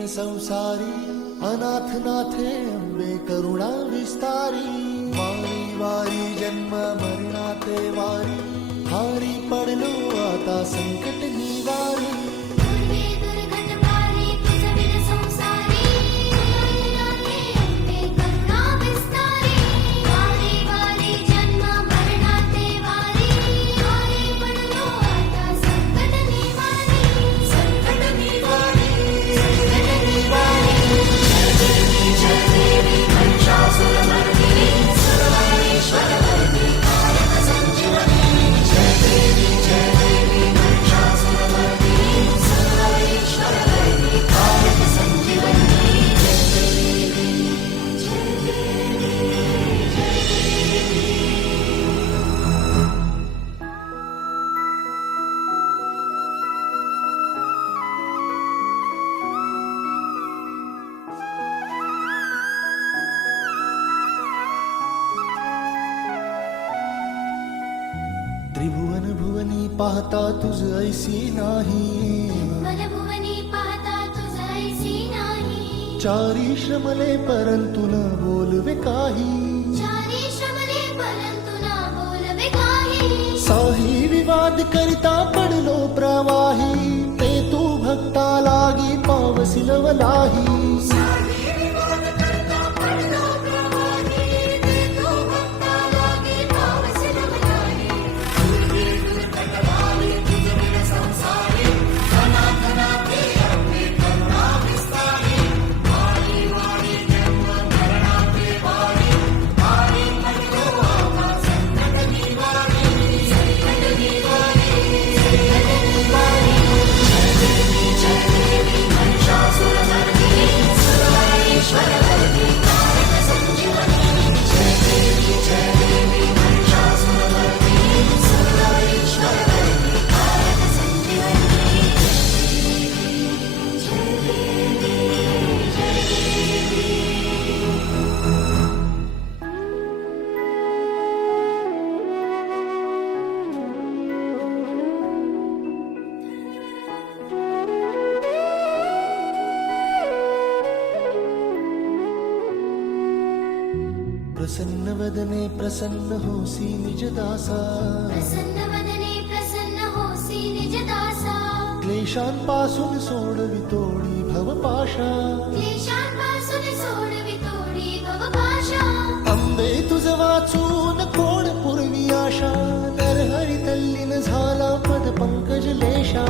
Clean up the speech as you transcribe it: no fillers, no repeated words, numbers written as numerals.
दीन संसारी, अनाथ नाथे अंबे करुणा विस्तारी. वारी वारी जन्म मरणाते वारी, हारी पडलो आता संकट निवारी. दुर्गे दुर्गत पारी तुझ बिन संसारी, अनाथ नाथे अंबे करुणा विस्तारी. वारी वारी जन्म मरणाते वारी, हारी पडलो आता संकट निवारी. संकट निवारी, संकट निवारी. जय देवी महिषासुरमर्दिनी, सर्वेश्वरवरदी कारक संजीवनी. जय देवी महिषासुरमर्दिनी, सर्वेश्वरवरदी कारक संजीवनी. जय देवी, जय देवी, जय देवी. त्रिभुवन भुवनी पाहता तुझ ऐसी नाही. मनभुवनी पाहता तुझ ऐसी नाही. चारी श्रमले परंतु न बोलवे काही. चारी श्रमले परंतु ना बोलवे काही. साही विवाद करिता पडलो प्रवाही, ते तू भक्ता लागी पावसी लवलाही. सारी विवाद करता पडलो प्रवाही, ते तू भक्ता लागे पावसी लवलाही. दुर्गे दुर्गत पारी तुझ बिन संसारी, अनाथ नाथे अंबे करुणा विस्तारी. वारी वारी जन्म मरणाते वारी, हारी पडलो आता संकट निवारी. संकट निवारी, संकट निवारी. जय देवी महिषासुरमर्दिनी, सर्वेश्वरवरदी कारक संजीवनी. जय देवी महिषासुरमर्दिनी, सर्वेश्वरवरदी कारक संजीवनी. जय देवी, जय देवी. प्रसन्न वदने प्रसन्न होसी निज दासा. प्रसन्न वदने प्रसन्न होसी निज दासा. क्लेशांपासून सोडवी तोडी भवपाशा. क्लेशांपासून सोडवी तोडी भवपाशा. अंबे तुझ वाचून कोण पूर्वी आशा. नरहरी तल्लीन झाला पद पंकज लेशा.